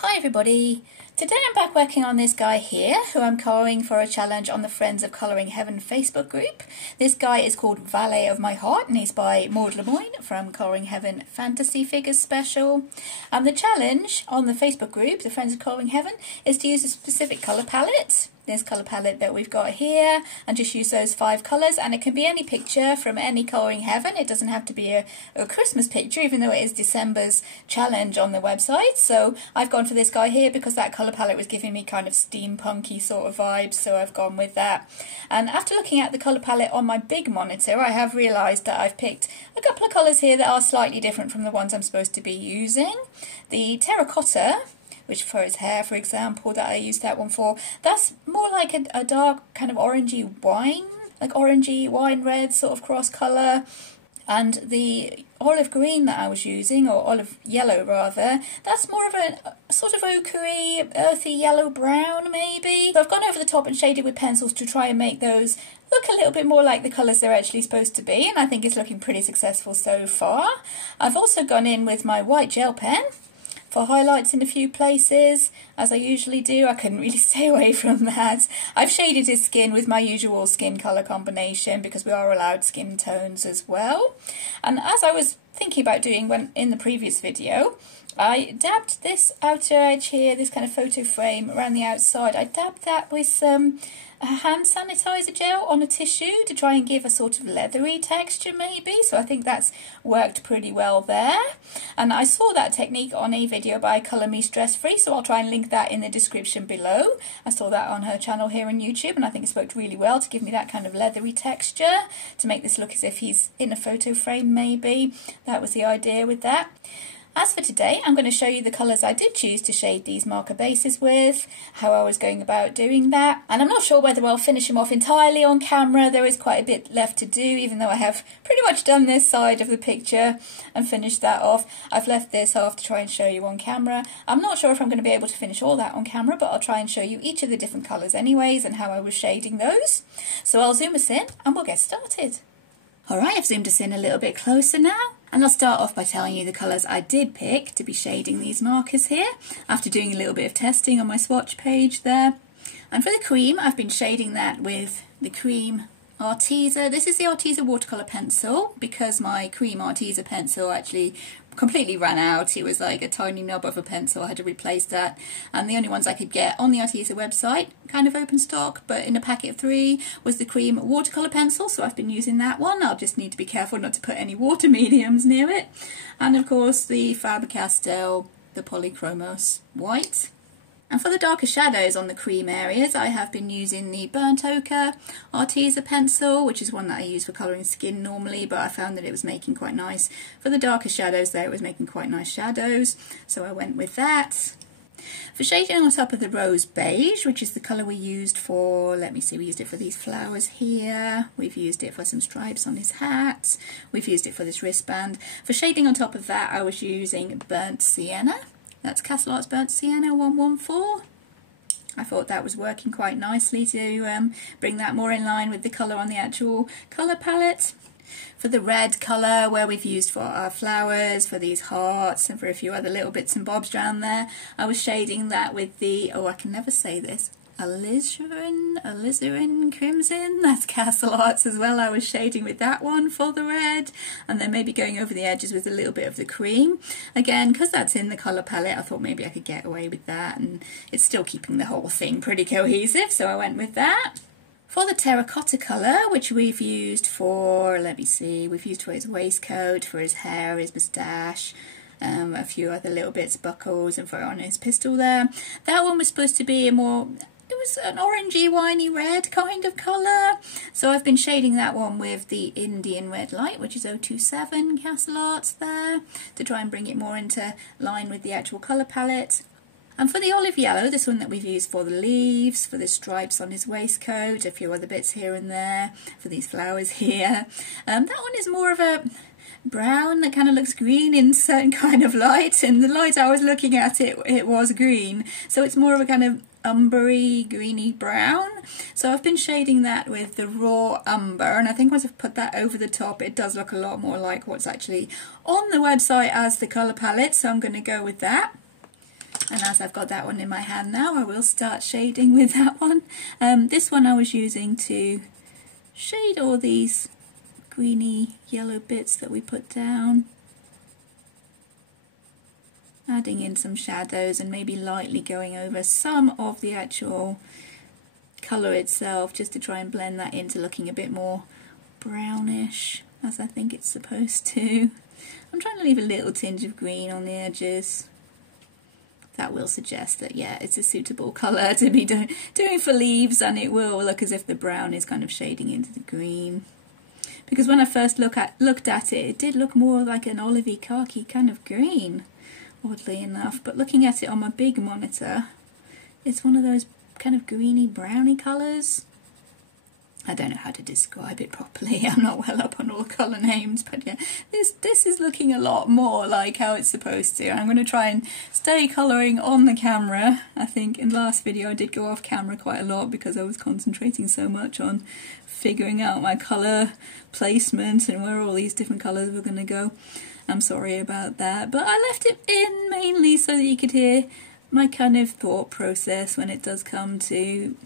Hi everybody! Today I'm back working on this guy here who I'm colouring for a challenge on the Friends of Colouring Heaven Facebook group. This guy is called Valet of My Heart and he's by Maud Lamoine from Colouring Heaven Fantasy Figures Special. The challenge on the Facebook group, the Friends of Colouring Heaven, is to use a specific colour palette. This colour palette that we've got here, and just use those 5 colours, and it can be any picture from any Colouring Heaven. It doesn't have to be a Christmas picture, even though it is December's challenge on the website. So I've gone for this guy here because that colour palette was giving me kind of steampunky sort of vibes, so I've gone with that. And after looking at the colour palette on my big monitor, I have realised that I've picked a couple of colours here that are slightly different from the ones I'm supposed to be using. The terracotta, which for his hair, for example, that I used that one for, that's more like a dark kind of orangey wine, like orangey wine red sort of cross colour. And the olive green that I was using, or olive yellow rather, that's more of a sort of ochre-y, earthy yellow brown maybe. So I've gone over the top and shaded with pencils to try and make those look a little bit more like the colours they're actually supposed to be, and I think it's looking pretty successful so far. I've also gone in with my white gel pen for highlights in a few places, as I usually do. I couldn't really stay away from that. I've shaded his skin with my usual skin colour combination because we are allowed skin tones as well. And as I was thinking about doing when in the previous video, I dabbed this outer edge here, this kind of photo frame around the outside. I dabbed that with some hand sanitizer gel on a tissue to try and give a sort of leathery texture maybe, so I think that's worked pretty well there. And I saw that technique on a video by Colour Me Stress Free, so I'll try and link that in the description below. I saw that on her channel here on YouTube and I think it's worked really well to give me that kind of leathery texture, to make this look as if he's in a photo frame maybe. That was the idea with that. As for today, I'm going to show you the colours I did choose to shade these marker bases with, how I was going about doing that, and I'm not sure whether I'll finish them off entirely on camera. There is quite a bit left to do, even though I have pretty much done this side of the picture and finished that off. I've left this half to try and show you on camera. I'm not sure if I'm going to be able to finish all that on camera, but I'll try and show you each of the different colours anyways and how I was shading those. So I'll zoom us in and we'll get started. Alright, I've zoomed us in a little bit closer now, and I'll start off by telling you the colours I did pick to be shading these markers here, after doing a little bit of testing on my swatch page there. And for the cream, I've been shading that with the cream Arteza. This is the Arteza watercolour pencil, because my cream Arteza pencil actually completely ran out. It was like a tiny nub of a pencil. I had to replace that, and the only ones I could get on the Arteza website, kind of open stock, but in a packet of 3, was the cream watercolour pencil, so I've been using that one. I'll just need to be careful not to put any water mediums near it. And of course the Faber Castel, the Polychromos white. And for the darker shadows on the cream areas, I have been using the Burnt Ochre Arteza pencil, which is one that I use for colouring skin normally, but I found that it was making quite nice. For the darker shadows there, it was making quite nice shadows, so I went with that. For shading on top of the rose beige, which is the colour we used for, let me see, we used it for these flowers here, we've used it for some stripes on his hat, we've used it for this wristband. For shading on top of that, I was using Burnt Sienna. That's Castel's Burnt Sienna 114. I thought that was working quite nicely to bring that more in line with the colour on the actual colour palette. For the red colour, where we've used for our flowers, for these hearts, and for a few other little bits and bobs around there, I was shading that with the, oh I can never say this, Alizarin Crimson, that's Castel Arts as well. I was shading with that one for the red, and then maybe going over the edges with a little bit of the cream. Again, because that's in the colour palette, I thought maybe I could get away with that, and it's still keeping the whole thing pretty cohesive, so I went with that. For the terracotta colour, which we've used for, let me see, we've used for his waistcoat, for his hair, his moustache, a few other little bits, buckles, and for on his pistol there. That one was supposed to be a more, it was an orangey, winey red kind of colour, so I've been shading that one with the Indian Red Light, which is 027 Castel Arts there, to try and bring it more into line with the actual colour palette. And for the olive yellow, this one that we've used for the leaves, for the stripes on his waistcoat, a few other bits here and there, for these flowers here. That one is more of a brown that kind of looks green in certain kind of light, and the light I was looking at, it was green, so it's more of a kind of umbery, greeny brown. So I've been shading that with the raw umber, and I think once I've put that over the top, it does look a lot more like what's actually on the website as the colour palette, so I'm going to go with that. And as I've got that one in my hand now, I will start shading with that one. This one I was using to shade all these greeny yellow bits that we put down. Adding in some shadows and maybe lightly going over some of the actual colour itself, just to try and blend that into looking a bit more brownish, as I think it's supposed to. I'm trying to leave a little tinge of green on the edges. That will suggest that, yeah, it's a suitable colour to be doing for leaves, and it will look as if the brown is kind of shading into the green. Because when I first looked at it, it did look more like an olivey khaki kind of green, oddly enough. But looking at it on my big monitor, it's one of those kind of greeny browny colours. I don't know how to describe it properly. I'm not well up on all colour names, but yeah, this is looking a lot more like how it's supposed to. I'm going to try and stay colouring on the camera. I think in the last video I did go off camera quite a lot because I was concentrating so much on figuring out my colour placement and where all these different colours were going to go. I'm sorry about that, but I left it in mainly so that you could hear my kind of thought process when it does come to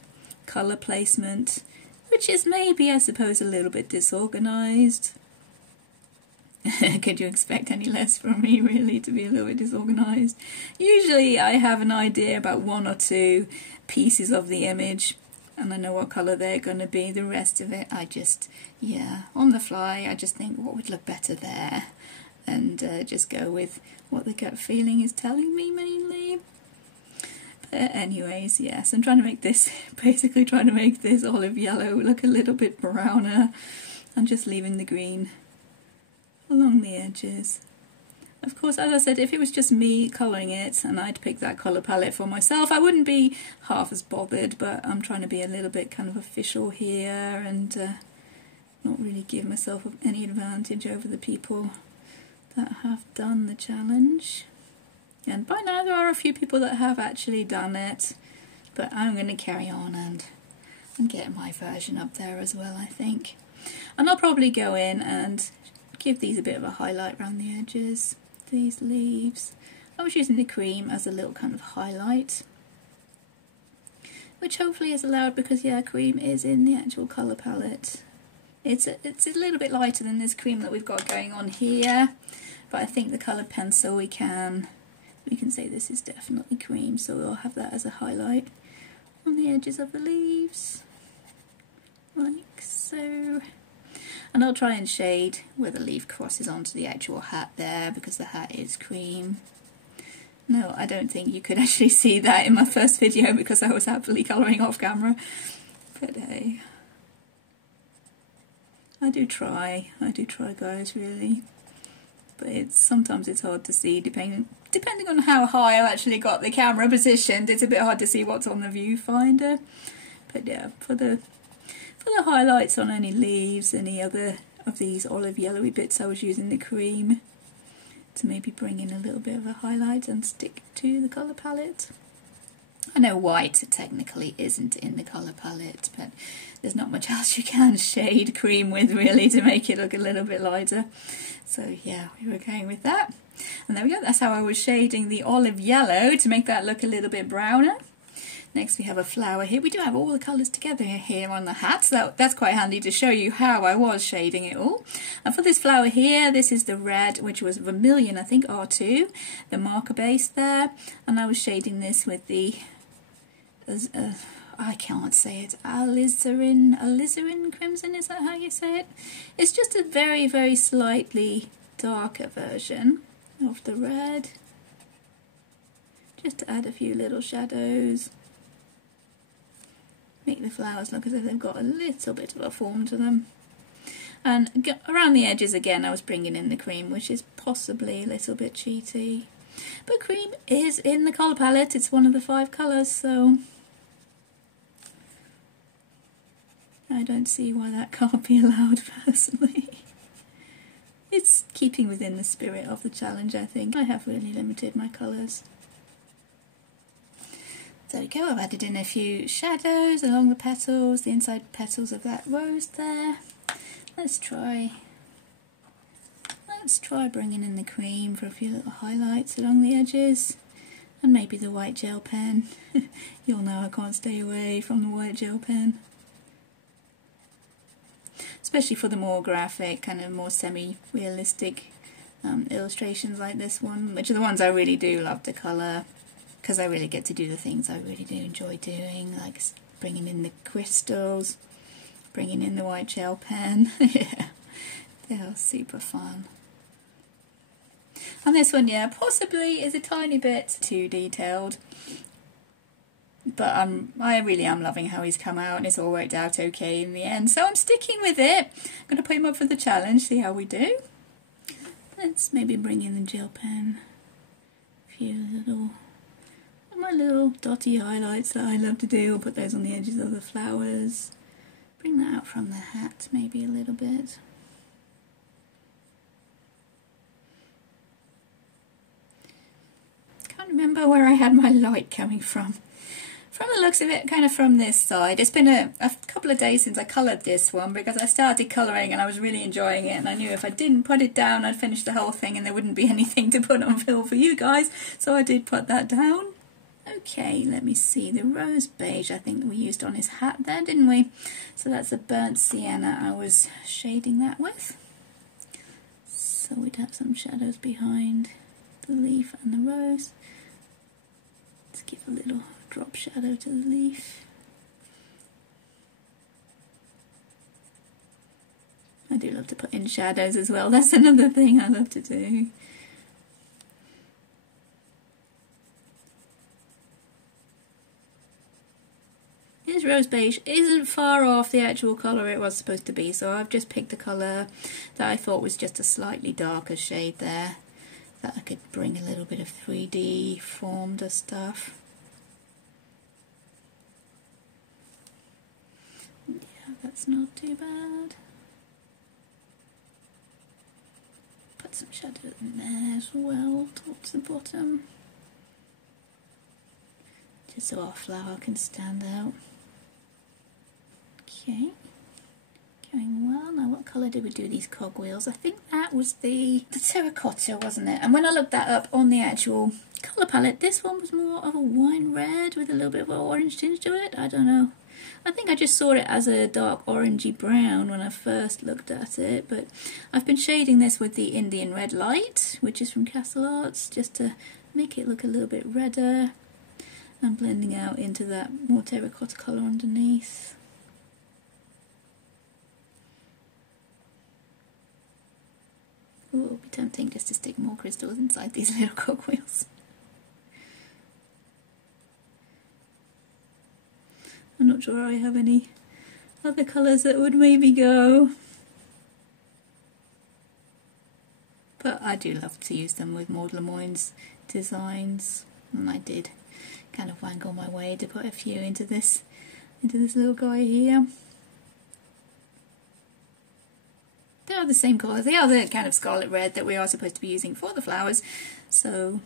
colour placement, which is maybe, I suppose, a little bit disorganised. Could you expect any less from me, really, to be a little bit disorganised? Usually I have an idea about one or two pieces of the image, and I know what colour they're going to be. The rest of it, I just, yeah, on the fly, I just think what would look better there, and just go with what the gut feeling is telling me, mainly. Anyways, yes, I'm trying to make this, basically trying to make this olive yellow look a little bit browner, and just leaving the green along the edges. Of course, as I said, if it was just me colouring it and I'd pick that colour palette for myself, I wouldn't be half as bothered, but I'm trying to be a little bit kind of official here and not really give myself any advantage over the people that have done the challenge. And by now there are a few people that have actually done it, but I'm going to carry on and get my version up there as well, I think. And I'll probably go in and give these a bit of a highlight around the edges, these leaves. I was using the cream as a little kind of highlight, which hopefully is allowed because, yeah, cream is in the actual colour palette. It's a little bit lighter than this cream that we've got going on here, but I think the coloured pencil we can say this is definitely cream, so we'll have that as a highlight on the edges of the leaves, like so. And I'll try and shade where the leaf crosses onto the actual hat there, because the hat is cream. No, I don't think you could actually see that in my first video because I was happily colouring off camera, but hey, I do try guys, really. But sometimes it's hard to see depending on how high I've actually got the camera positioned. It's a bit hard to see what's on the viewfinder. But yeah, for the highlights on any leaves, any other of these olive yellowy bits, I was using the cream to maybe bring in a little bit of a highlight and stick to the colour palette. I know white technically isn't in the colour palette, but there's not much else you can shade cream with, really, to make it look a little bit lighter. So yeah, we were going with that. And there we go, that's how I was shading the olive yellow to make that look a little bit browner. Next we have a flower here. We do have all the colours together here on the hat, so that's quite handy to show you how I was shading it all. And for this flower here, this is the red, which was vermilion, I think, R2, the marker base there. And I was shading this with the, I can't say it, Alizarin crimson, is that how you say it? It's just a very, very slightly darker version of the red, just to add a few little shadows. Make the flowers look as if they've got a little bit of a form to them. And around the edges again I was bringing in the cream, which is possibly a little bit cheaty. But cream is in the colour palette, it's one of the 5 colours, so I don't see why that can't be allowed, personally. It's keeping within the spirit of the challenge, I think. I have really limited my colours. There we go, I've added in a few shadows along the petals, the inside petals of that rose there. Let's try bringing in the cream for a few little highlights along the edges. And maybe the white gel pen. You'll know I can't stay away from the white gel pen. Especially for the more graphic, kind of more semi-realistic illustrations like this one, which are the ones I really do love to colour, because I really get to do the things I really do enjoy doing, like bringing in the crystals, bringing in the white gel pen. Yeah, they are super fun. And this one, yeah, possibly is a tiny bit too detailed, but I really am loving how he's come out, and it's all worked out okay in the end, so I'm sticking with it. I'm going to put him up for the challenge, see how we do. Let's maybe bring in the gel pen, a few my little dotty highlights that I love to do. I'll put those on the edges of the flowers. Bring that out from the hat maybe a little bit. Can't remember where I had my light coming from. From the looks of it, kind of from this side. It's been a couple of days since I coloured this one, because I started colouring and I was really enjoying it, and I knew if I didn't put it down I'd finish the whole thing and there wouldn't be anything to put on film for you guys, so I did put that down. Okay, let me see, the rose beige I think we used on his hat there, didn't we? So that's a burnt sienna I was shading that with. So we'd have some shadows behind the leaf and the rose. Let's give a little drop shadow to the leaf. I do love to put in shadows as well, that's another thing I love to do. His rose beige isn't far off the actual colour it was supposed to be, so I've just picked a colour that I thought was just a slightly darker shade there, that I could bring a little bit of 3D form to stuff. Yeah, that's not too bad. Put some shadow in there as well, towards the bottom, just so our flower can stand out. Okay, going well. Now what colour did we do these cogwheels? I think that was the terracotta, wasn't it? And when I looked that up on the actual colour palette, this one was more of a wine red with a little bit of an orange tinge to it. I don't know. I think I just saw it as a dark orangey brown when I first looked at it, but I've been shading this with the Indian Red Light, which is from Castel, just to make it look a little bit redder, and blending out into that more terracotta colour underneath. Ooh, it would be tempting just to stick more crystals inside these little cogwheels. I'm not sure I have any other colours that would maybe go, but I do love to use them with Maud Lamoine's designs, and I did kind of wangle my way to put a few into this little guy here. They are the same colours, they are the kind of scarlet red that we are supposed to be using for the flowers, so,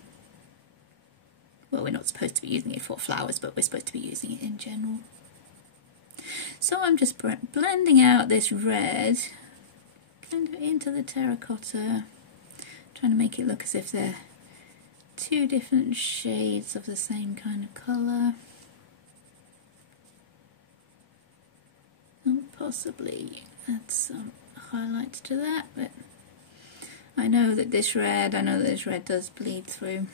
well, we're not supposed to be using it for flowers, but we're supposed to be using it in general. So I'm just blending out this red kind of into the terracotta, trying to make it look as if they're two different shades of the same kind of colour. I'll possibly add some highlights to that, but I know that this red does bleed through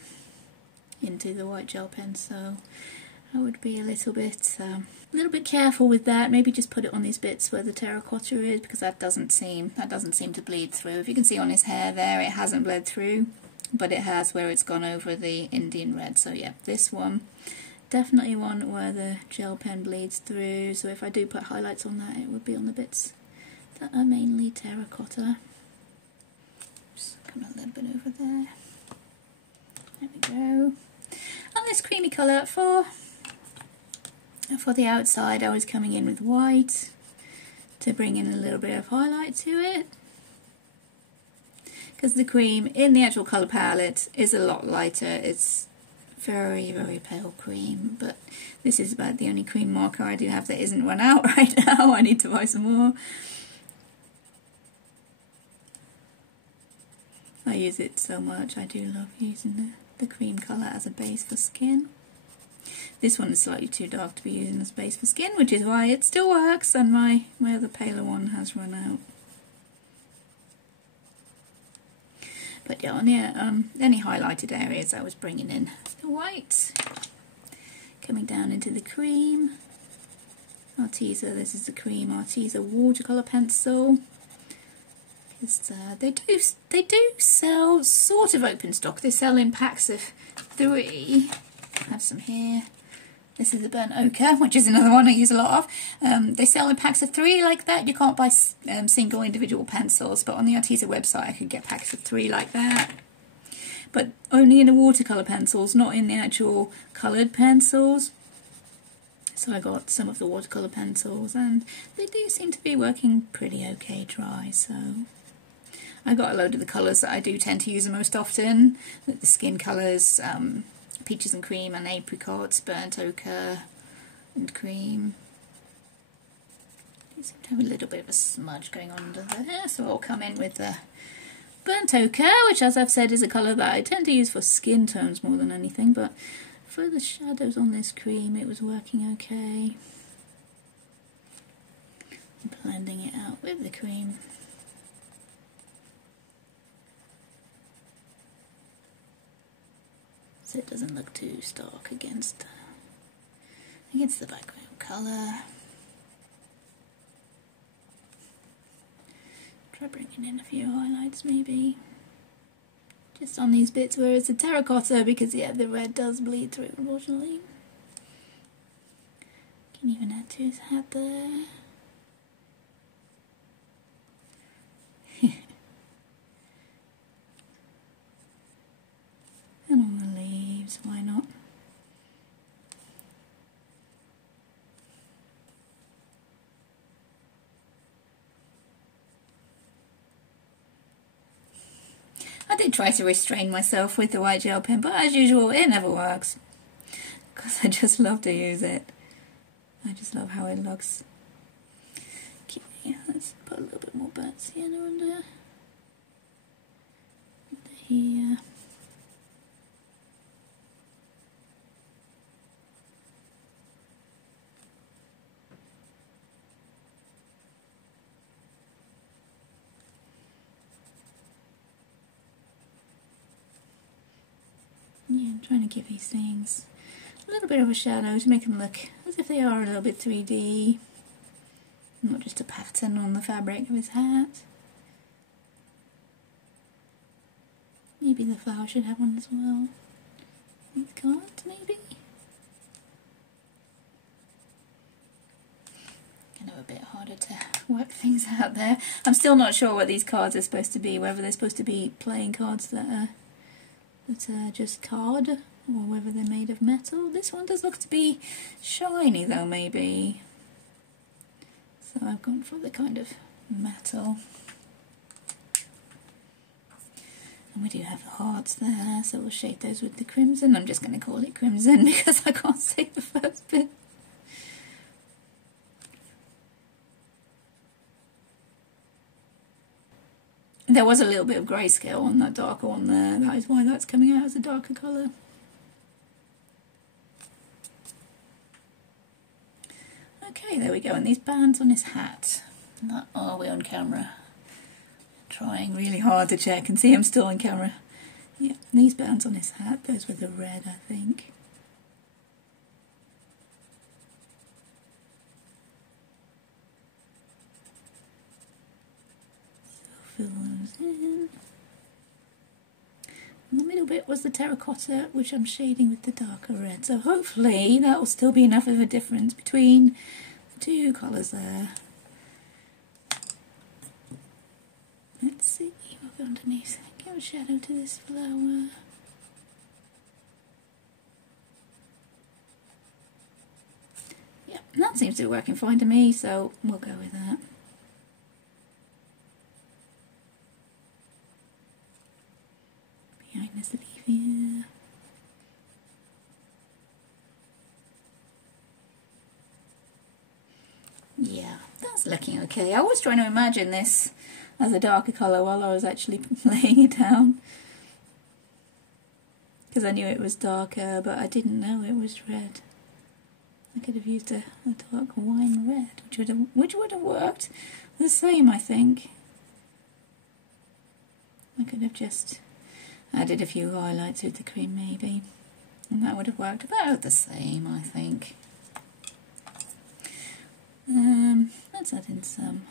into the white gel pen, so I would be a little bit careful with that. Maybe just put it on these bits where the terracotta is, because that doesn't seem to bleed through. If you can see on his hair there, it hasn't bled through, but it has where it's gone over the Indian red. So yeah, this one, definitely one where the gel pen bleeds through. So if I do put highlights on that, it would be on the bits that are mainly terracotta. Just come a little bit over there. There we go. And this creamy colour for the outside, I was coming in with white to bring in a little bit of highlight to it, because the cream in the actual colour palette is a lot lighter. It's very, very pale cream, but this is about the only cream marker I do have that isn't run out right now. I need to buy some more. I use it so much. I do love using the cream colour as a base for skin. This one is slightly too dark to be using as base for skin, which is why it still works, and my other paler one has run out. But yeah, on any highlighted areas I was bringing in the white, coming down into the cream. Arteza, this is the cream Arteza watercolour pencil. They do sell sort of open stock. They sell in packs of 3. I have some here. This is the burnt ochre, which is another one I use a lot of. They sell in packs of 3 like that. You can't buy single individual pencils, but on the Arteza website I could get packs of 3 like that. But only in the watercolour pencils, not in the actual coloured pencils. So I got some of the watercolour pencils, and they do seem to be working pretty okay dry, so I got a load of the colours that I do tend to use the most often, the skin colours, peaches and cream and apricots, burnt ochre and cream. You seem to have a little bit of a smudge going on under there, so I'll come in with the burnt ochre, which, as I've said, is a colour that I tend to use for skin tones more than anything, but for the shadows on this cream it was working okay. I'm blending it out with the cream. So it doesn't look too stark against the background colour. Try bringing in a few highlights maybe. Just on these bits where it's a terracotta, because yeah, the red does bleed through unfortunately. Can even add to his hat there. And on the leaves, why not? I did try to restrain myself with the white gel pen, but as usual it never works, because I just love to use it. I just love how it looks. Okay, let's put a little bit more burnt sienna under here. Yeah, I'm trying to give these things a little bit of a shadow to make them look as if they are a little bit 3D, not just a pattern on the fabric of his hat. Maybe the flower should have one as well. These cards, maybe? Kind of a bit harder to work things out there. I'm still not sure what these cards are supposed to be, whether they're supposed to be playing cards that are just card, or whether they're made of metal. This one does look to be shiny though, maybe. So I've gone for the kind of metal. And we do have the hearts there, so we'll shade those with the crimson. I'm just going to call it crimson because I can't say the first bit. There was a little bit of grayscale on that darker one there, that is why that's coming out as a darker colour. Okay, there we go, and these bands on his hat. Are we on camera? Trying really hard to check and see I'm still on camera. Yeah, these bands on his hat, those were the red, I think. Fill those in. And the middle bit was the terracotta, which I'm shading with the darker red. So hopefully that will still be enough of a difference between the two colours there. Let's see, we'll go underneath. Give a shadow to this flower. Yeah, that seems to be working fine to me, so we'll go with that. Behind this leaf here. Yeah, that's looking okay. I was trying to imagine this as a darker colour while I was actually laying it down. because I knew it was darker, but I didn't know it was red. I could have used a dark wine red, which would have worked the same, I think. I could have just added a few highlights with the cream maybe, and that would have worked about the same, I think. Let's add in some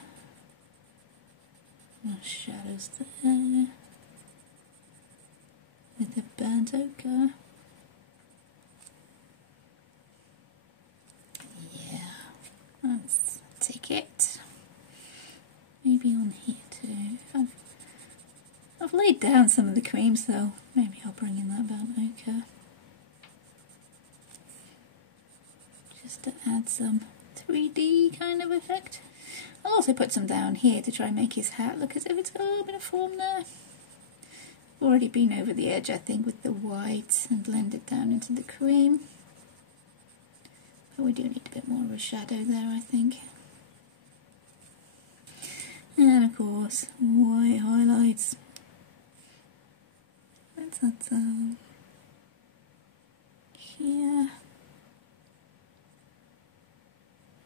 more shadows there with the burnt ochre. Let's take it. Maybe on here too. I've laid down some of the creams though. Maybe I'll bring in that burnt ochre. Just to add some 3D kind of effect. I'll also put some down here to try and make his hat look as if it's got a little bit of form there. Already been over the edge, I think, with the white and blended down into the cream. But we do need a bit more of a shadow there, I think. And of course, white highlights. Let's add some here.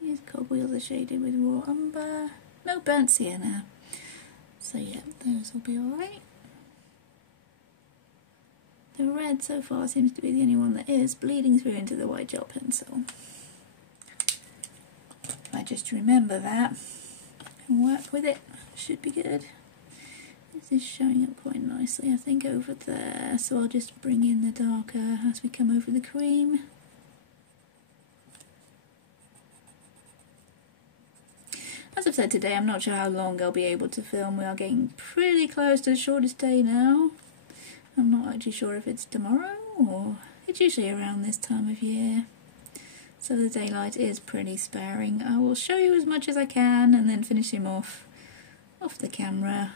These cobwheels are shaded with raw umber. No burnt sienna. So yeah, those will be alright. The red so far seems to be the only one that is bleeding through into the white gel pencil. If I just remember that and work with it, should be good. This is showing up quite nicely, I think, over there, so I'll just bring in the darker as we come over the cream. As I've said today, I'm not sure how long I'll be able to film. We are getting pretty close to the shortest day now. I'm not actually sure if it's tomorrow or it's usually around this time of year. So the daylight is pretty sparing. I will show you as much as I can and then finish him off the camera.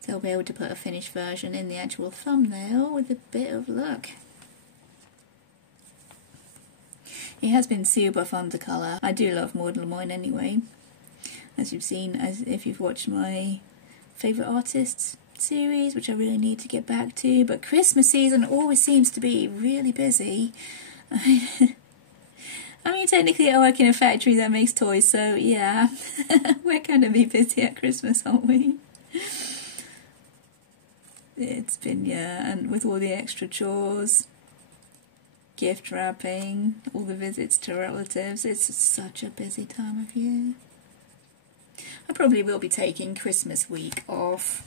So I'll be able to put a finished version in the actual thumbnail with a bit of luck. It has been super fun to colour. I do love Maud Lamoine anyway. As you've seen, if you've watched my favourite artists series, which I really need to get back to, but Christmas season always seems to be really busy. I mean, technically I work in a factory that makes toys, so yeah, we're going to be busy at Christmas, aren't we? It's been, yeah, and with all the extra chores, gift wrapping, all the visits to relatives, it's such a busy time of year. I probably will be taking Christmas week off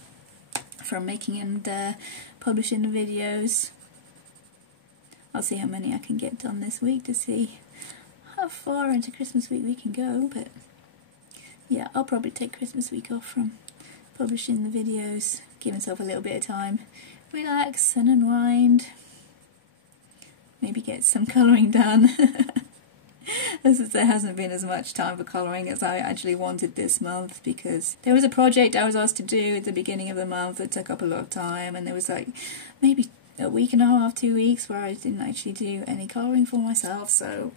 from making and publishing the videos. I'll see how many I can get done this week to see how far into Christmas week we can go, but yeah, I'll probably take Christmas week off from publishing the videos, give myself a little bit of time, relax and unwind, maybe get some colouring done. As there hasn't been as much time for colouring as I actually wanted this month, because there was a project I was asked to do at the beginning of the month that took up a lot of time, and there was like maybe a week and a half, 2 weeks where I didn't actually do any colouring for myself, so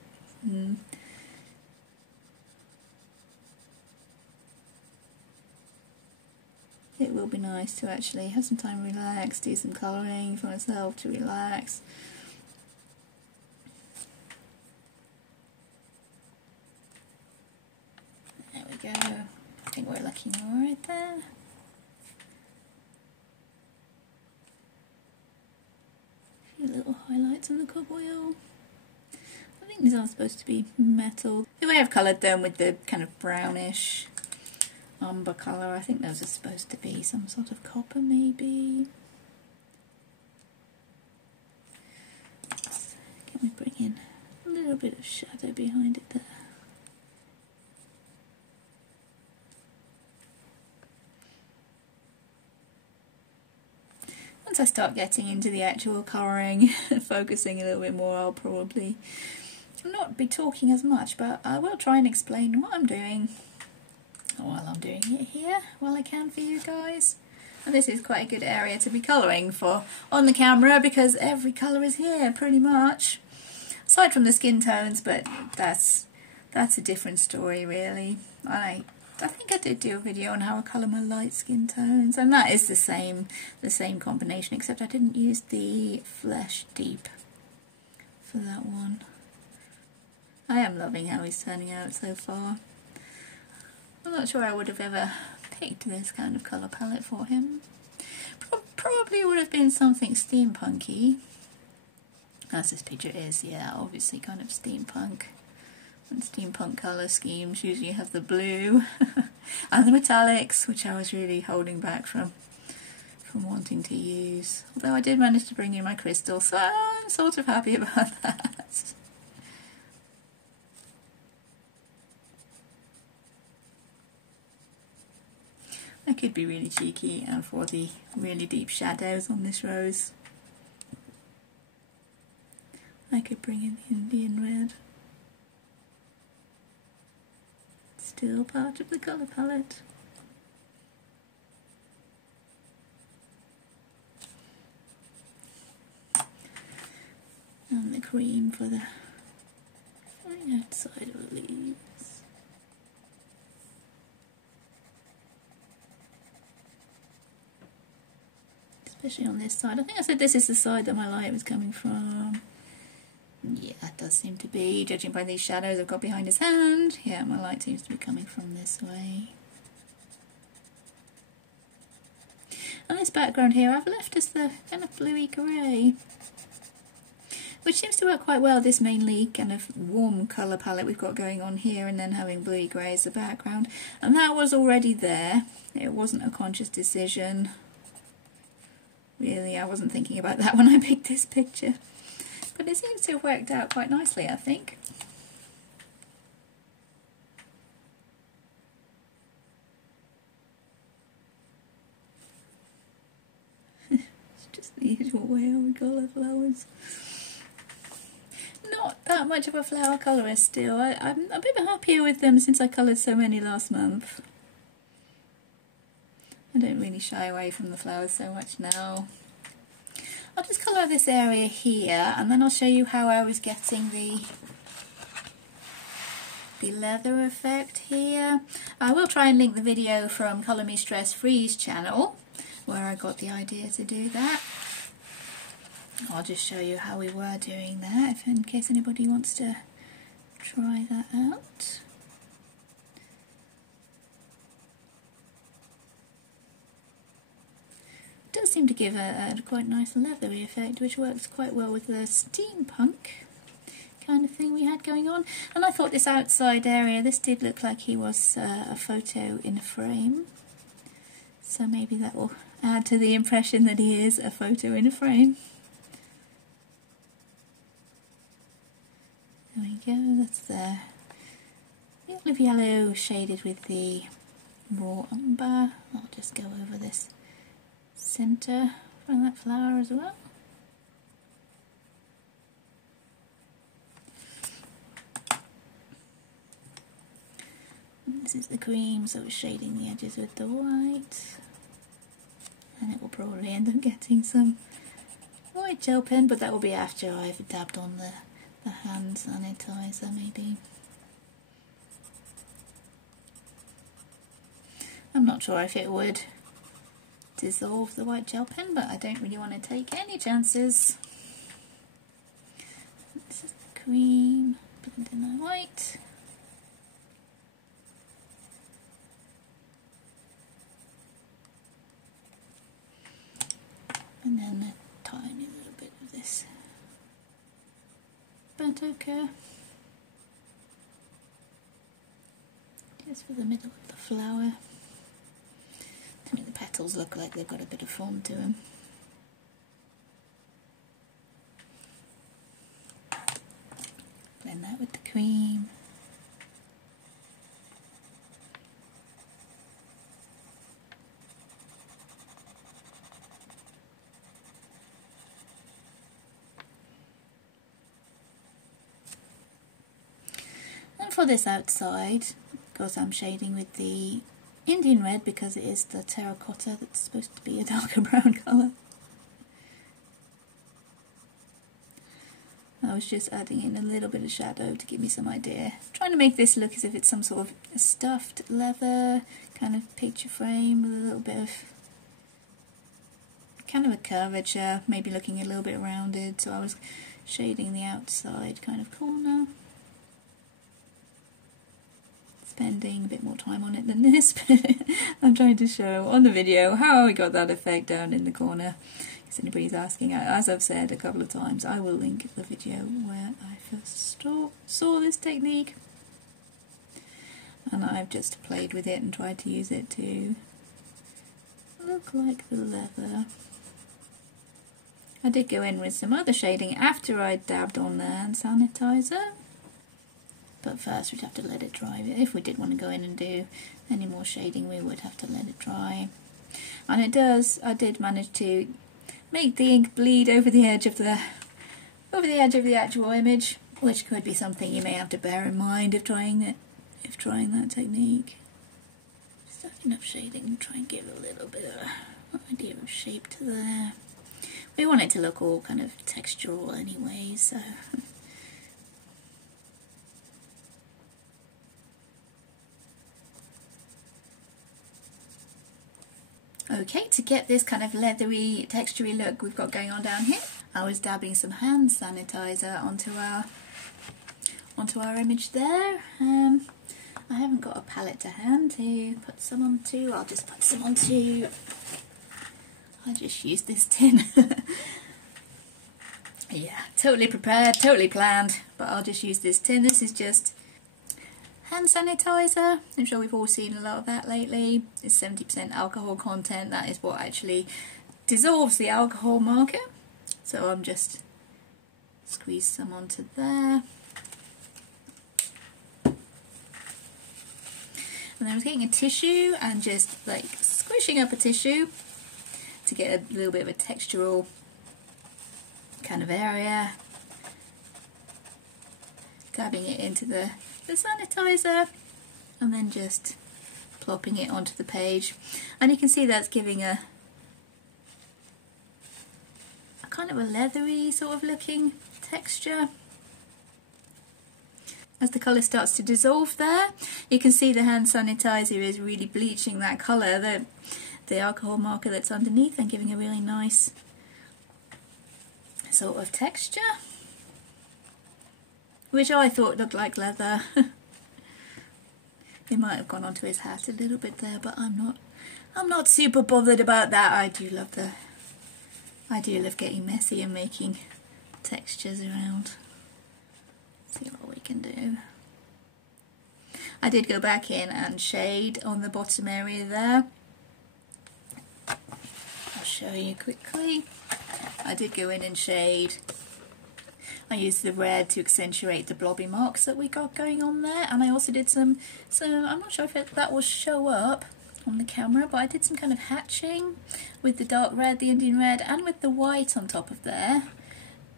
it will be nice to actually have some time to relax, do some colouring for myself to relax. There we go. I think we're looking alright there. A few little highlights on the cobwheel. I think these are supposed to be metal. The way I've coloured them with the kind of brownish umber colour, I think those are supposed to be some sort of copper maybe. Can we bring in a little bit of shadow behind it there? Once I start getting into the actual colouring and focusing a little bit more, I'll probably not be talking as much, but I will try and explain what I'm doing while I'm doing it here, while I can for you guys. And this is quite a good area to be colouring for on the camera, because every colour is here pretty much, aside from the skin tones, but that's a different story really. I I think I did do a video on how I colour my light skin tones, and that is the same combination, except I didn't use the Flesh Deep for that one. I am loving how he's turning out so far. I'm not sure I would have ever picked this kind of colour palette for him. Probably would have been something steampunky, as this picture is. Yeah, obviously kind of steampunk. And steampunk colour schemes usually have the blue and the metallics, which I was really holding back from wanting to use. Although I did manage to bring in my crystal, so I'm sort of happy about that. I could be really cheeky and for the really deep shadows on this rose, I could bring in the Indian red. Still part of the colour palette. And the cream for the outside of the leaves. Especially on this side. I think I said this is the side that my light was coming from. Yeah, that does seem to be, judging by these shadows I've got behind his hand. Yeah, my light seems to be coming from this way. And this background here I've left as the kind of bluey grey, which seems to work quite well, this mainly kind of warm colour palette we've got going on here, and then having bluey grey as the background. And that was already there. It wasn't a conscious decision. Really, I wasn't thinking about that when I picked this picture. But it seems to have worked out quite nicely, I think. It's just the usual way I would colour flowers. Not that much of a flower colourist still. I'm a bit happier with them since I coloured so many last month. I don't really shy away from the flowers so much now. I'll just colour this area here, and then I'll show you how I was getting the leather effect here. I will try and link the video from Colour Me Stress Free's channel, where I got the idea to do that. I'll just show you how we were doing that, in case anybody wants to try that out. It does seem to give a quite nice leathery effect, which works quite well with the steampunk kind of thing we had going on. And I thought this outside area, this did look like he was a photo in a frame, so maybe that will add to the impression that he is a photo in a frame. There we go, that's the olive yellow shaded with the raw umber. I'll just go over this centre from that flower as well. And this is the cream, so it's shading the edges with the white, and it will probably end up getting some white gel pen, but that will be after I've dabbed on the hand sanitizer maybe. I'm not sure if it would dissolve the white gel pen, but I don't really want to take any chances. This is the cream, blend in the white. And then a tiny little bit of this burnt ochre, just for the middle of the flower. I mean, the petals look like they've got a bit of form to them. Blend that with the cream. And for this outside, of course I'm shading with the Indian red because it is the terracotta that's supposed to be a darker brown colour. I was just adding in a little bit of shadow to give me some idea. Trying to make this look as if it's some sort of a stuffed leather kind of picture frame with a little bit of kind of a curvature, maybe looking a little bit rounded, so I was shading the outside kind of corner. Spending a bit more time on it than this, but I'm trying to show on the video how I got that effect down in the corner. If anybody's asking, as I've said a couple of times, I will link the video where I first saw this technique, and I've just played with it and tried to use it to look like the leather. I did go in with some other shading after I dabbed on the hand sanitizer, but first we'd have to let it dry. If we did want to go in and do any more shading, we would have to let it dry. And it does, I did manage to make the ink bleed over the edge of the actual image, which could be something you may have to bear in mind if trying that technique. Just add enough shading and try and give a little bit of an idea of shape to there. We want it to look all kind of textural anyway, so okay, to get this kind of leathery, textury look we've got going on down here, I was dabbing some hand sanitizer onto our image there. I haven't got a palette to hand to put some onto. I'll just put some onto. I just used this tin. Yeah, totally prepared, totally planned, but I'll just use this tin. This is just hand sanitizer. I'm sure we've all seen a lot of that lately. It's 70% alcohol content. That is what actually dissolves the alcohol marker. So I'm just squeeze some onto there. And then I was getting a tissue and just like squishing up a tissue to get a little bit of a textural kind of area. Dabbing it into the sanitizer and then just plopping it onto the page, and you can see that's giving a kind of a leathery sort of looking texture. As the colour starts to dissolve there, you can see the hand sanitizer is really bleaching that colour, the alcohol marker that's underneath, and giving a really nice sort of texture, which I thought looked like leather. It might have gone onto his hat a little bit there, but I'm not super bothered about that. I do love getting messy and making textures around. See what we can do. I did go back in and shade on the bottom area there. I'll show you quickly. I did go in and shade. I used the red to accentuate the blobby marks that we got going on there, and I also did some I'm not sure if that will show up on the camera, but I did some kind of hatching with the dark red, the Indian red, and with the white on top of there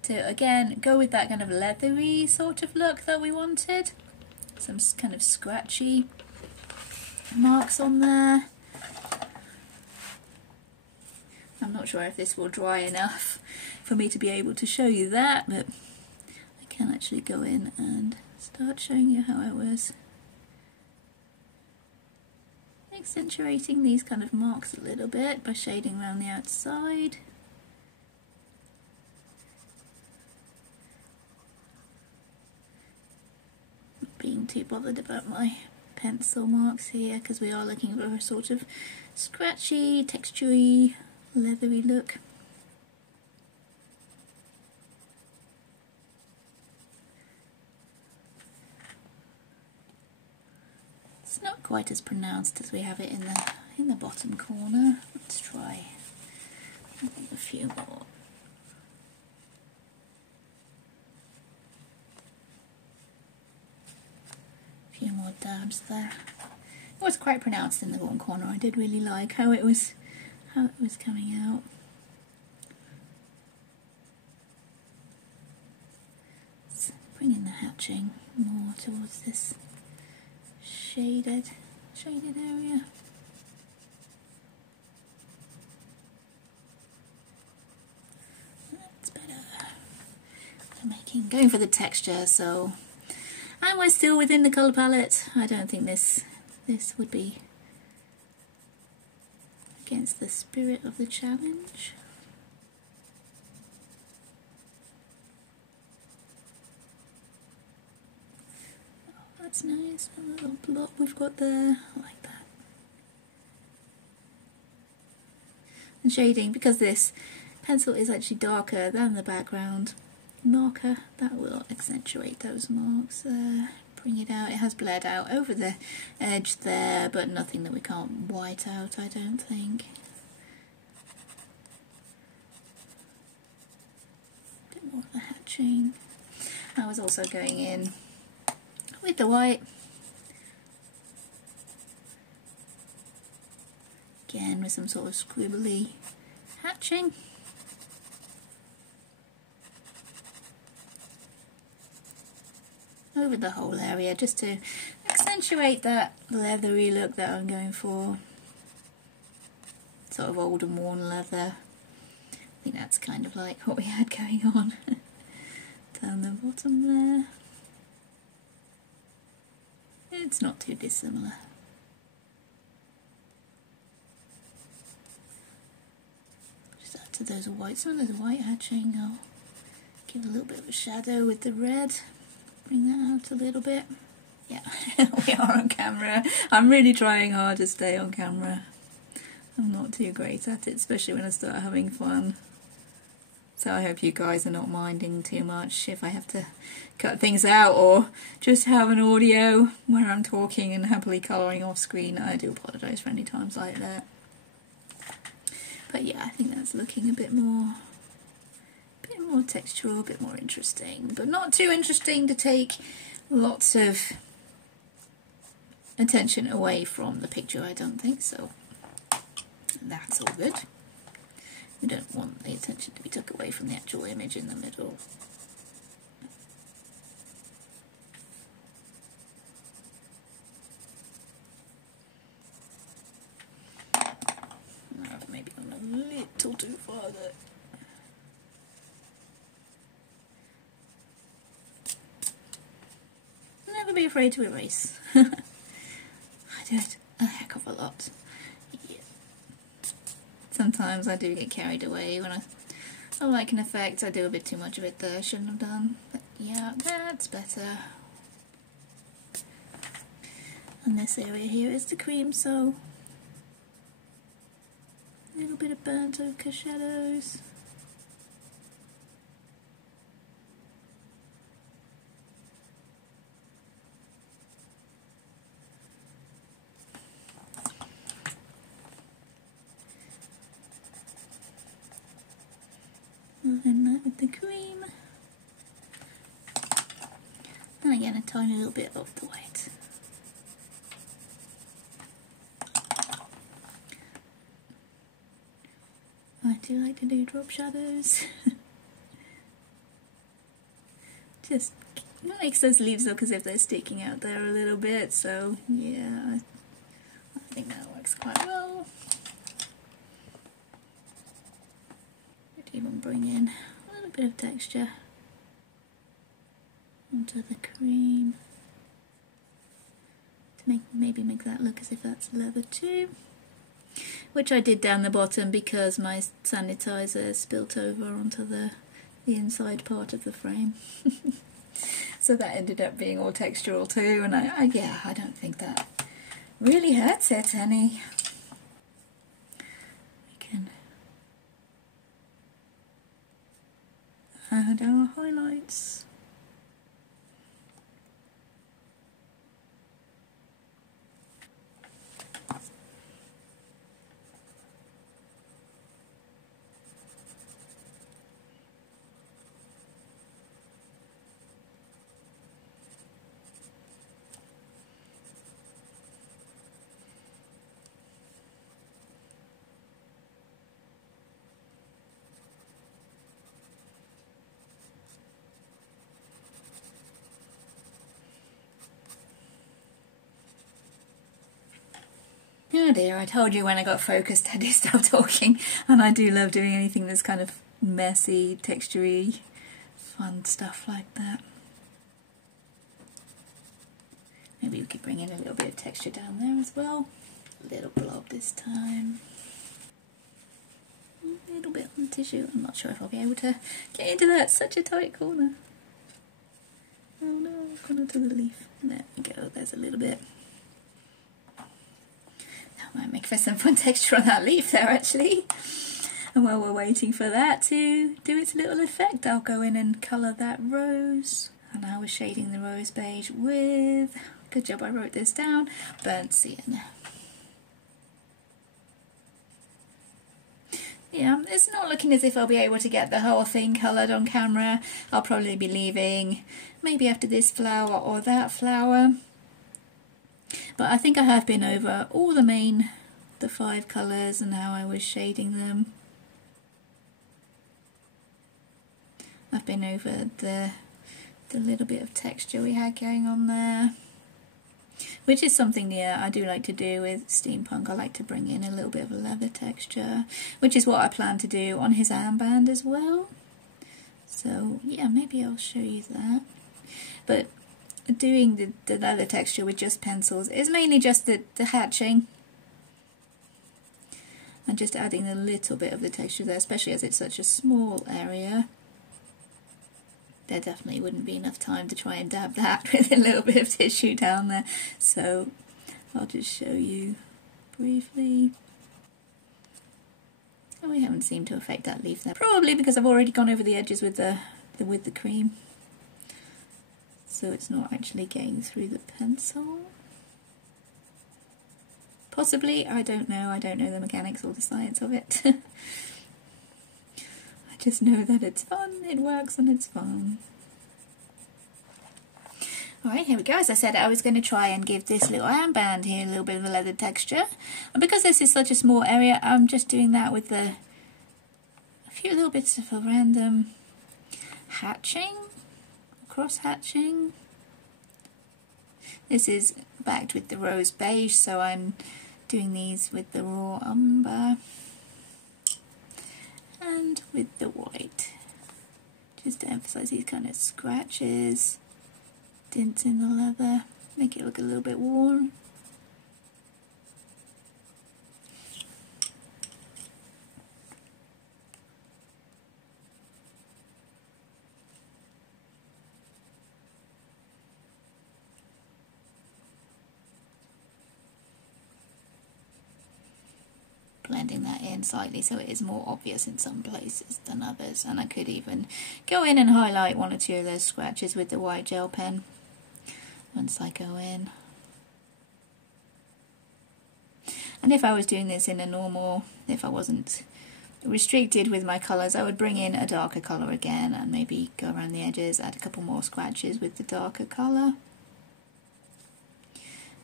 to again go with that kind of leathery sort of look that we wanted. Some kind of scratchy marks on there. I'm not sure if this will dry enough for me to be able to show you that, but I can actually go in and start showing you how I was accentuating these kind of marks a little bit by shading around the outside. Not being too bothered about my pencil marks here, because we are looking for a sort of scratchy, textury, leathery look. It's not quite as pronounced as we have it in the bottom corner. Let's try a few more. A few more dabs there. It was quite pronounced in the bottom corner. I did really like how it was coming out. Let's bring in the hatching more towards this shaded area. That's better. To make going for the texture, so... And we're still within the colour palette. I don't think this would be against the spirit of the challenge. Oh, that's nice, a little blob we've got there, I like that. And shading, because this pencil is actually darker than the background marker, that will accentuate those marks there, bring it out. It has bled out over the edge there, but nothing that we can't white out, I don't think. A bit more of the hatching. I was also going in with the white. Again with some sort of scribbly hatching. Over the whole area, just to accentuate that leathery look that I'm going for. Sort of old and worn leather. I think that's kind of like what we had going on down the bottom there. It's not too dissimilar. Just add to those whites, some of the white hatching. I'll give a little bit of a shadow with the red. Bring that out a little bit. Yeah, we are on camera. I'm really trying hard to stay on camera. I'm not too great at it, especially when I start having fun. So I hope you guys are not minding too much if I have to cut things out or just have an audio where I'm talking and happily colouring off screen. I do apologise for any times like that. But yeah, I think that's looking a bit more textural, a bit more interesting, but not too interesting to take lots of attention away from the picture, I don't think, so that's all good. We don't want the attention to be took away from the actual image in the middle. Maybe gone a little too far there. Never be afraid to erase. I do it a heck of a lot. Yeah. Sometimes I do get carried away when I like an effect. I do a bit too much of it there, shouldn't have done. But yeah, that's better. And this area here is the cream, so a little bit of burnt ochre shadows. And that with the cream. And again, a tiny little bit of the white. I do like to do drop shadows. Just makes those leaves look as if they're sticking out there a little bit, so yeah, I think that works quite well. Even bring in a little bit of texture onto the cream to maybe make that look as if that's leather too, which I did down the bottom because my sanitizer spilt over onto the inside part of the frame. So that ended up being all textural too, and yeah, I don't think that really hurts it any. Add our highlights. Oh dear, I told you when I got focused I do stop talking, and I do love doing anything that's kind of messy, textury, fun stuff like that. Maybe we could bring in a little bit of texture down there as well. A little blob this time. A little bit on the tissue. I'm not sure if I'll be able to get into that. Such a tight corner. Oh no, I've gone onto the leaf. There we go, there's a little bit. That might make for some fun texture on that leaf there actually. And while we're waiting for that to do its little effect, I'll go in and colour that rose. And I was shading the rose beige with, good job I wrote this down, burnt sienna. Yeah, it's not looking as if I'll be able to get the whole thing coloured on camera. I'll probably be leaving maybe after this flower or that flower. But I think I have been over all the 5 colours and how I was shading them. I've been over the little bit of texture we had going on there. Which is something, yeah, I do like to do with steampunk. I like to bring in a little bit of a leather texture, which is what I plan to do on his armband as well. So, yeah, maybe I'll show you that. But doing the leather texture with just pencils is mainly just the hatching. And just adding a little bit of the texture there, especially as it's such a small area. There definitely wouldn't be enough time to try and dab that with a little bit of tissue down there. So I'll just show you briefly. Oh, we haven't seemed to affect that leaf there. Probably because I've already gone over the edges with the cream. So it's not actually getting through the pencil. Possibly, I don't know. I don't know the mechanics or the science of it. Just know that it's fun, it works and it's fun. Alright, here we go. As I said, I was going to try and give this little armband here a little bit of a leather texture. And because this is such a small area, I'm just doing that with a few little bits of a random hatching, cross hatching. This is backed with the rose beige, so I'm doing these with the raw umber. And with the white, just to emphasize these kind of scratches, dints in the leather, make it look a little bit worn. Blending that in slightly so it is more obvious in some places than others, and I could even go in and highlight one or two of those scratches with the white gel pen once I go in. And if I was doing this in a normal, if I wasn't restricted with my colours, I would bring in a darker colour again and maybe go around the edges, add a couple more scratches with the darker colour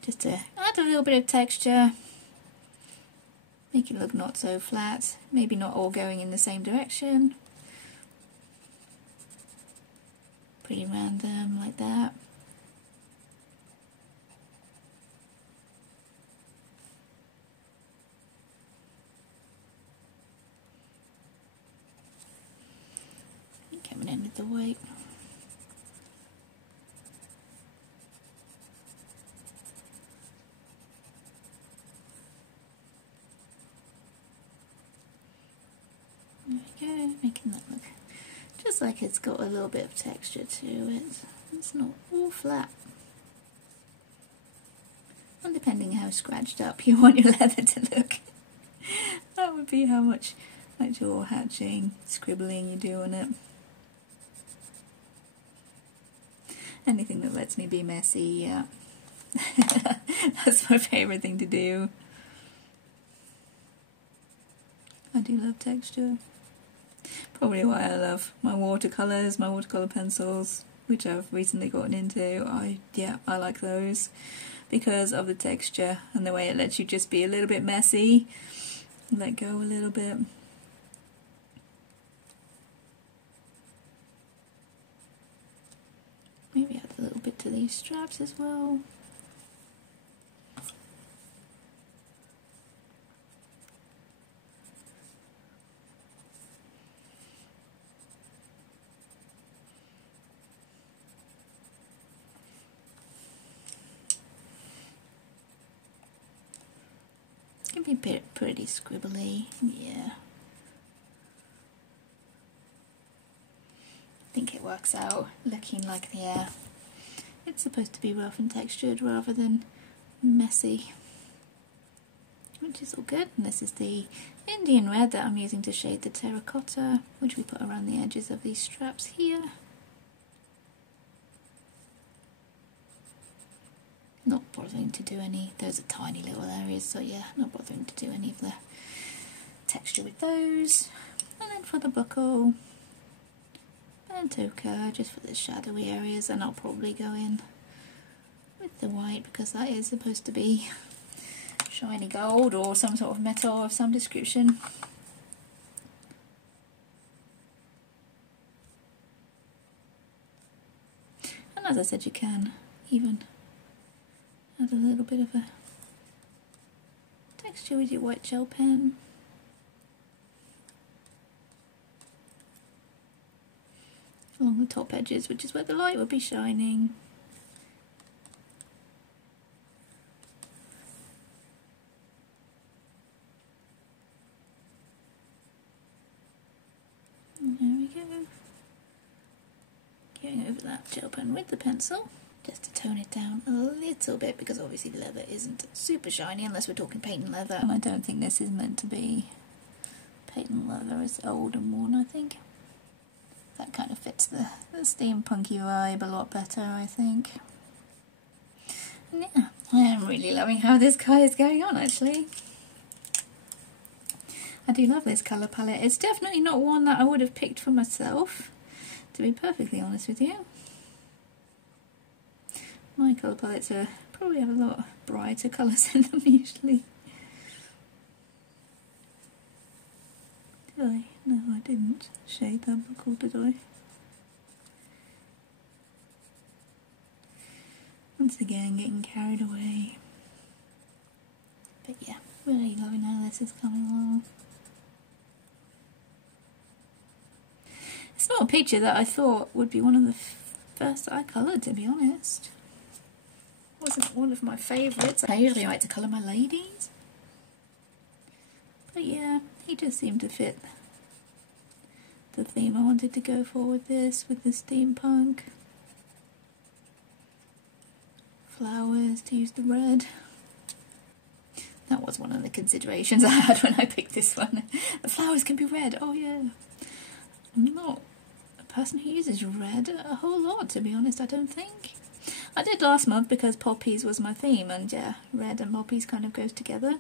just to add a little bit of texture. Make it look not so flat, maybe not all going in the same direction. Pretty random like that. Coming in with the white. There we go, making that look just like it's got a little bit of texture to it. It's not all flat. And depending how scratched up you want your leather to look, that would be how much actual hatching, scribbling you do on it. Anything that lets me be messy, yeah. That's my favourite thing to do. I do love texture. Probably why I love my watercolours, my watercolour pencils, which I've recently gotten into. I like those because of the texture and the way it lets you just be a little bit messy, let go a little bit. Maybe add a little bit to these straps as well. can be pretty scribbly, yeah. I think it works out looking like, yeah, it's supposed to be rough and textured rather than messy, which is all good. And this is the Indian red that I'm using to shade the terracotta, which we put around the edges of these straps here. Not bothering to do any, those are tiny little areas, so yeah, not bothering to do any of the texture with those. And then for the buckle, burnt ochre just for the shadowy areas, and I'll probably go in with the white because that is supposed to be shiny gold or some sort of metal of some description. And as I said, you can even add a little bit of a texture with your white gel pen. Along the top edges, which is where the light would be shining. And there we go. Going over that gel pen with the pencil, just to tone it down a little bit, because obviously the leather isn't super shiny unless we're talking patent leather, and I don't think this is meant to be patent leather. It's old and worn, I think. That kind of fits the steampunky vibe a lot better, I think. And yeah, I am really loving how this guy is going on, actually. I do love this colour palette. It's definitely not one that I would have picked for myself, to be perfectly honest with you. My colour palettes probably have a lot brighter colours in them usually. Did I? No, I didn't shade that buckle, did I? Once again, getting carried away. But yeah, really loving how this is coming along. It's not a picture that I thought would be one of the first that I coloured, to be honest. Wasn't one of my favourites. I usually like to colour my ladies. But yeah, he just seemed to fit the theme I wanted to go for with this, with the steampunk. Flowers, to use the red. That was one of the considerations I had when I picked this one. The flowers can be red, oh yeah. I'm not a person who uses red a whole lot, to be honest, I don't think. I did last month because poppies was my theme, and yeah, red and poppies kind of goes together.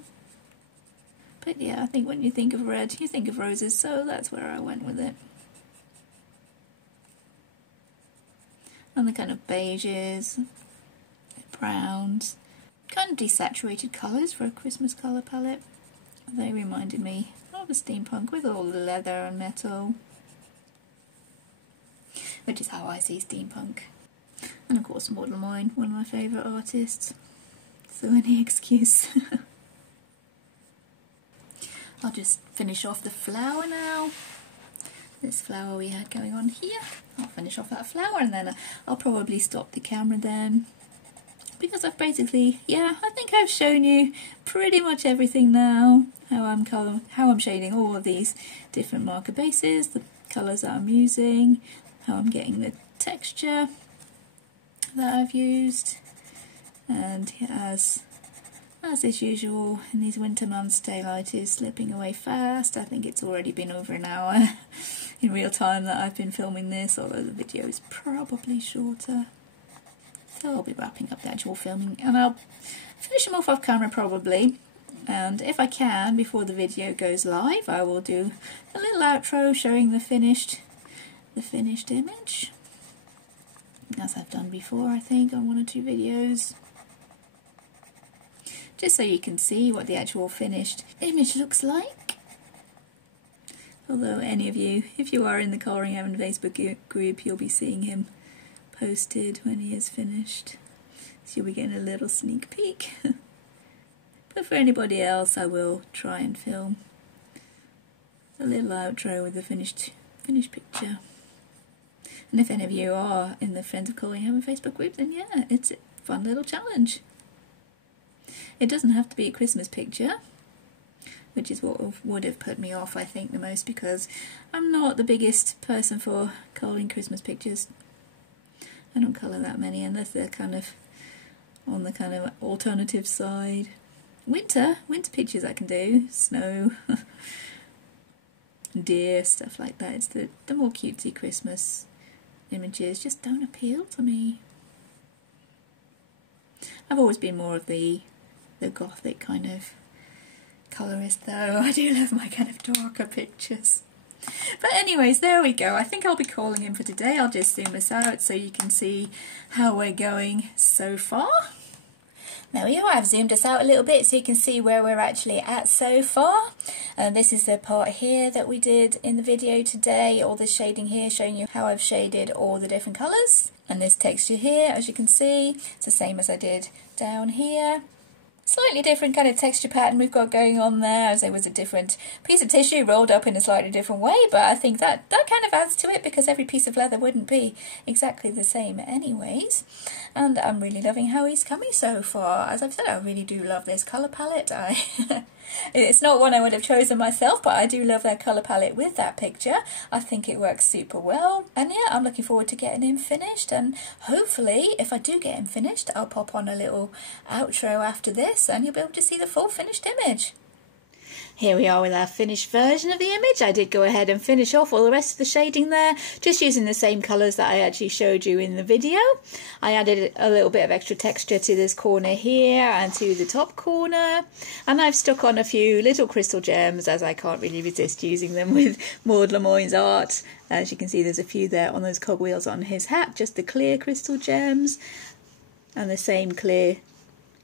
But yeah, I think when you think of red, you think of roses, so that's where I went with it. And the kind of beiges, browns, kind of desaturated colours for a Christmas colour palette. They reminded me of a steampunk with all the leather and metal, which is how I see steampunk. And of course Maud Lamoine, one of my favourite artists, so any excuse. I'll just finish off the flower now. This flower we had going on here. I'll finish off that flower and then I'll probably stop the camera then. Because I've basically, yeah, I think I've shown you pretty much everything now. How I'm shading all of these different marker bases, the colours that I'm using, how I'm getting the texture that I've used. And as is usual, in these winter months, daylight is slipping away fast. I think it's already been over an hour in real time that I've been filming this, although the video is probably shorter. So I'll be wrapping up the actual filming, and I'll finish them off camera probably. And if I can, before the video goes live, I will do a little outro showing the finished image, as I've done before, I think, on one or two videos. Just so you can see what the actual finished image looks like. Although any of you, if you are in the Colouring Heaven Facebook group, you'll be seeing him posted when he is finished. So you'll be getting a little sneak peek. But for anybody else, I will try and film a little outro with the finished picture. And if any of you are in the Friends of Colouring Heaven Facebook group, then yeah, it's a fun little challenge. It doesn't have to be a Christmas picture. which is what would have put me off, I think, the most, because I'm not the biggest person for colouring Christmas pictures. I don't colour that many unless they're kind of on the kind of alternative side. Winter pictures I can do, snow, deer, stuff like that. It's the more cutesy Christmas images just don't appeal to me. I've always been more of the gothic kind of colourist, though. I do love my kind of darker pictures. But anyways, there we go. I think I'll be calling in for today. I'll just zoom this out so you can see how we're going so far. There we are. I've zoomed us out a little bit so you can see where we're actually at so far. This is the part here that we did in the video today, all this shading here, showing you how I've shaded all the different colours. And this texture here, as you can see, it's the same as I did down here. Slightly different kind of texture pattern we've got going on there, as it was a different piece of tissue rolled up in a slightly different way, but I think that kind of adds to it, because every piece of leather wouldn't be exactly the same anyways. And I'm really loving how he's coming so far. As I've said, I really do love this colour palette. It's not one I would have chosen myself, but I do love that colour palette with that picture. I think it works super well. And yeah, I'm looking forward to getting him finished. And hopefully, if I do get him finished, I'll pop on a little outro after this and you'll be able to see the full finished image. Here we are with our finished version of the image. I did go ahead and finish off all the rest of the shading there, just using the same colours that I actually showed you in the video. I added a little bit of extra texture to this corner here and to the top corner. And I've stuck on a few little crystal gems, as I can't really resist using them with Maud Lamoine's art. As you can see, there's a few there on those cogwheels on his hat, just the clear crystal gems. And the same clear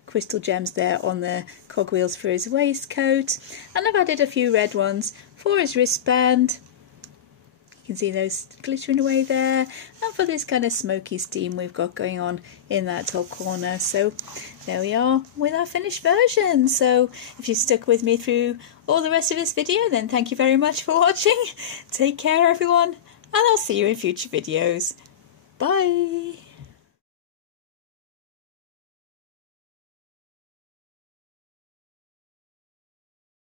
crystal gems there on the cogwheels for his waistcoat, and I've added a few red ones for his wristband. You can see those glittering away there, and for this kind of smoky steam we've got going on in that top corner. So there we are with our finished version. So if you stuck with me through all the rest of this video, then thank you very much for watching. Take care everyone, and I'll see you in future videos. Bye.